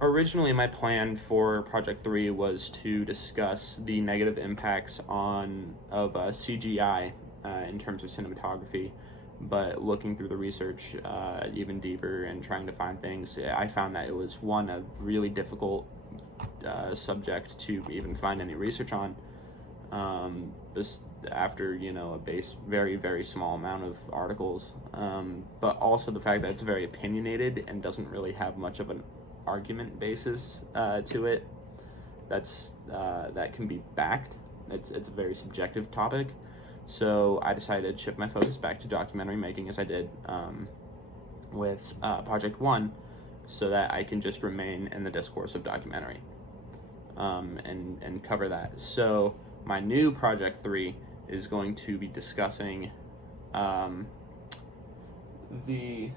Originally, my plan for Project 3 was to discuss the negative impacts of CGI in terms of cinematography, but looking through the research even deeper and trying to find things, I found that it was a really difficult subject to even find any research on. This after very very small amount of articles, but also the fact that it's very opinionated and doesn't really have much of an argument basis to it. That can be backed. It's a very subjective topic, so I decided to shift my focus back to documentary making, as I did with Project One, so that I can just remain in the discourse of documentary and cover that. So my new Project 3 is going to be discussing the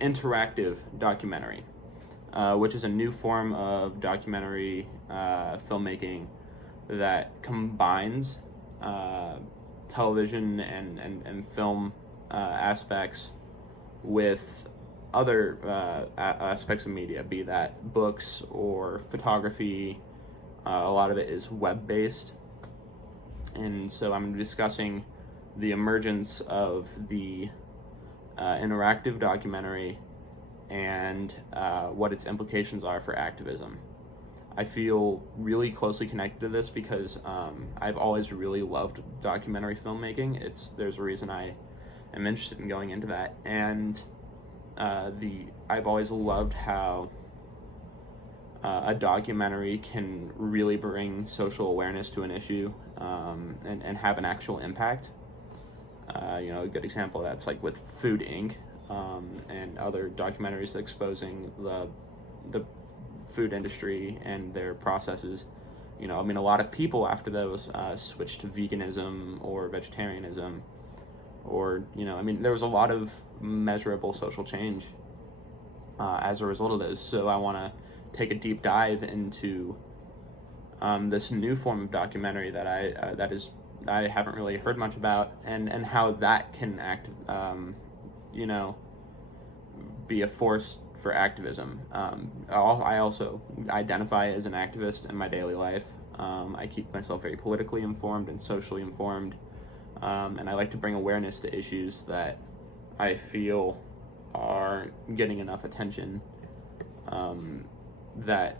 interactive documentary, which is a new form of documentary filmmaking that combines television and film aspects with other aspects of media, be that books or photography. A lot of it is web-based. And so I'm discussing the emergence of the interactive documentary and what its implications are for activism. I feel really closely connected to this because I've always really loved documentary filmmaking. There's a reason I am interested in going into that, and I've always loved how a documentary can really bring social awareness to an issue and have an actual impact. A good example of that's like with Food Inc. And other documentaries exposing the food industry and their processes. A lot of people after those switched to veganism or vegetarianism, or there was a lot of measurable social change as a result of those. So I want to take a deep dive into this new form of documentary that I haven't really heard much about, and how that can be a force for activism. I also identify as an activist in my daily life. I keep myself very politically informed and socially informed, and I like to bring awareness to issues that I feel are getting enough attention that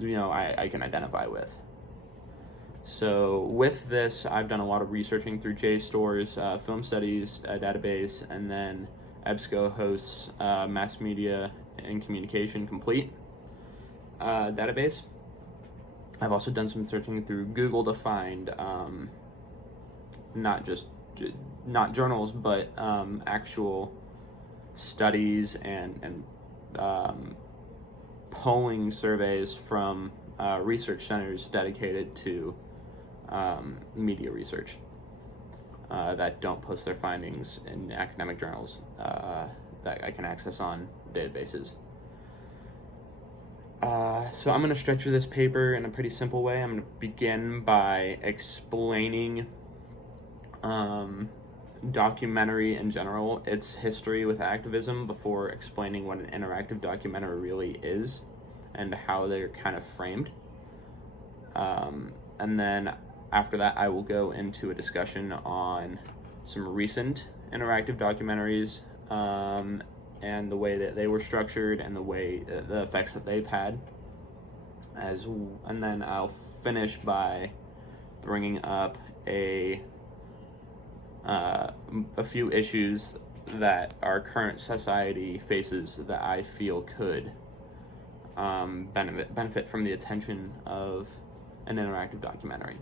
I can identify with. So with this, I've done a lot of researching through JSTOR's film studies database, and then EBSCO hosts Mass Media and Communication Complete database. I've also done some searching through Google to find not journals, but actual studies and polling surveys from research centers dedicated to media research that don't post their findings in academic journals that I can access on databases. So I'm going to structure this paper in a pretty simple way. I'm going to begin by explaining documentary in general, its history with activism, before explaining what an interactive documentary really is and how they're kind of framed. And then after that, I will go into a discussion on some recent interactive documentaries and the way that they were structured and the effects that they've had. And then I'll finish by bringing up a few issues that our current society faces that I feel could benefit from the attention of an interactive documentary.